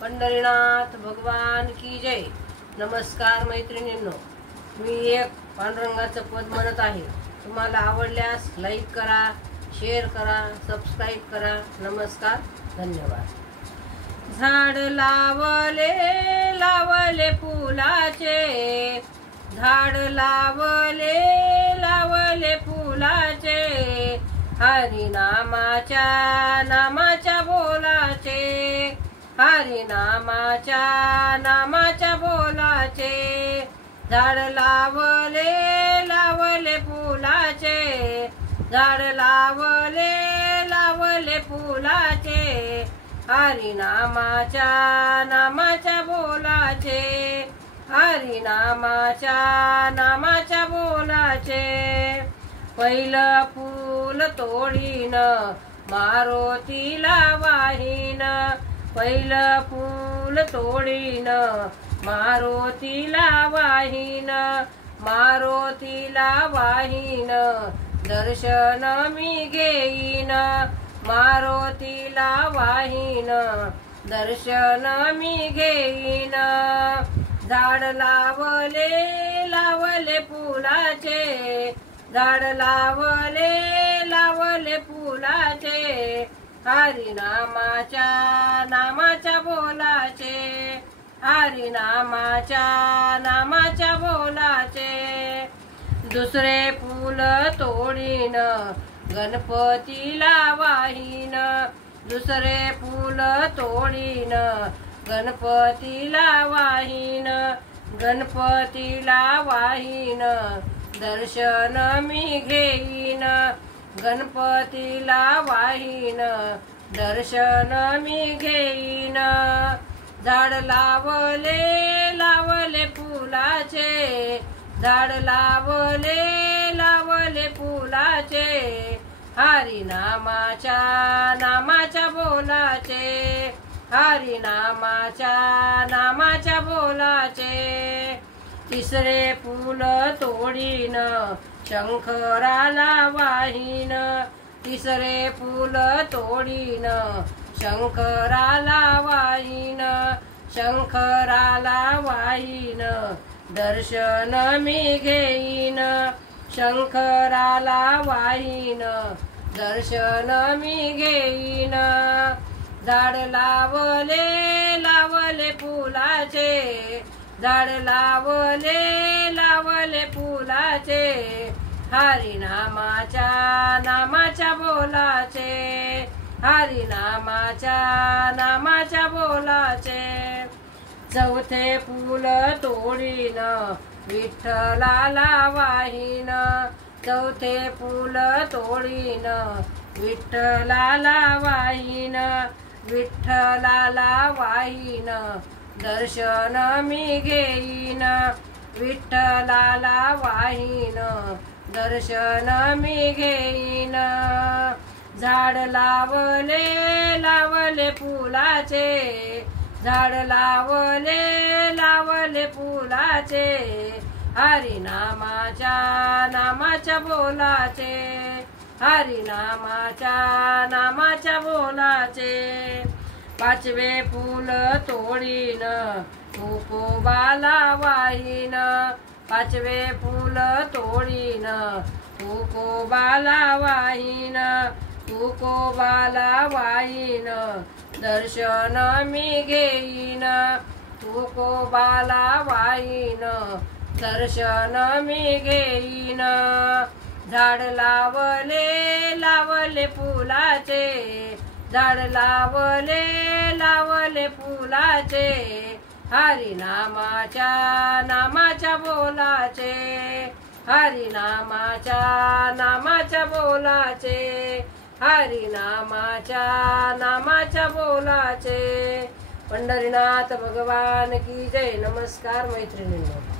पंढरीनाथ भगवान की जय। नमस्कार मैत्रिणींनो, मी एक पांडुरंगाचं पद म्हणत आहे। तुम्हाला आवडल्यास लाईक करा, शेअर करा, सबस्क्राईब करा। नमस्कार, धन्यवाद। झाड लावले लावले फुलाचे, झाड लावले लावले फुलाचे, हरिनामाच्या नामाच्या बोलाचे, हरिनामाच्या नामाच्या बोलाचे। झाड लावले लावले फुलाचे, झाड लावले लावले फुलाचे, हरिनामाच्या नामाच्या बोलाचे, हरिनामाच्या नामाच्या बोलाचे। पहिलं फूल तोडीन मारुतीला वाहीन, पहिलं फूल तोडीन मारुतीला वाहीन, मारुतीला वाहीन, दर्शन मी घेईन, मारुतीला वाहीन, दर्शन मी घेईन। झाड लावले लावले फुलाचे, झाड लावले लावले फुलाचे, हरिनामाच्या नामाच्या बोलाचे, हरिनामाच्या नामाच्या बोलाचे। दुसरे फूल तोडीन गणपतीला वाहीन, दुसरे फूल तोडीन गणपतीला वाहीन, गणपतीला वाहीन, दर्शन मी घेईन, गणपतीला वाहीन, दर्शन मी घेईन। झाड लावले लावले फुलाचे, झाड लावले लावले फुलाचे, हरिनामाच्या नामाच्या बोलाचे, हरिनामाच्या नामाच्या बोलाचे। तिसरे फूल तोडीन शंकराला वाहीन, तिसरे फूल तोडीन शंकराला वाहीन, शंकराला वाहीन, दर्शन मी घेईन, शंकराला वाहीन, दर्शन मी घेईन। झाड लावले लावले फुलाचे, झाड लावले लावले फुलाचे, हरिनामाच्या नामाच्या बोलाचे, हरिनामाच्या नामाच्या बोलाचे। चौथे फूल तोडीन विठ्ठलाला वाहीन, चौथे फूल तोडीन विठ्ठलाला वाहीन, विठ्ठलाला वाहीन, दर्शन मी घेईन, विठ्ठलाला वाहीन, दर्शन मी घेईन। झाड लावले लावले फुलाचे, झाड लावले लावले फुलाचे, हरिनामाच्या नामाच्या बोलाचे, हरिनामाच्या नामाच्या बोलाचे। पाचवे फूल तोडीन तुकोबाला वाहीन, पाचवे फूल तोडीन तुकोबाला वाहीन, तुकोबाला वाहीन, दर्शन मी घेईन, तुकोबाला वाहीन, दर्शन मी घेईन। झाड लावले लावले फुलाचे, झाड लावले लावले फुलाचे, हरिनामाच्या नामाच्या बोलाचे, हरिनामाच्या नामाच्या बोलाचे, हरिनामाच्या नामाच्या बोलाचे। पंढरीनाथ भगवान की जय। नमस्कार मैत्रिणींनो।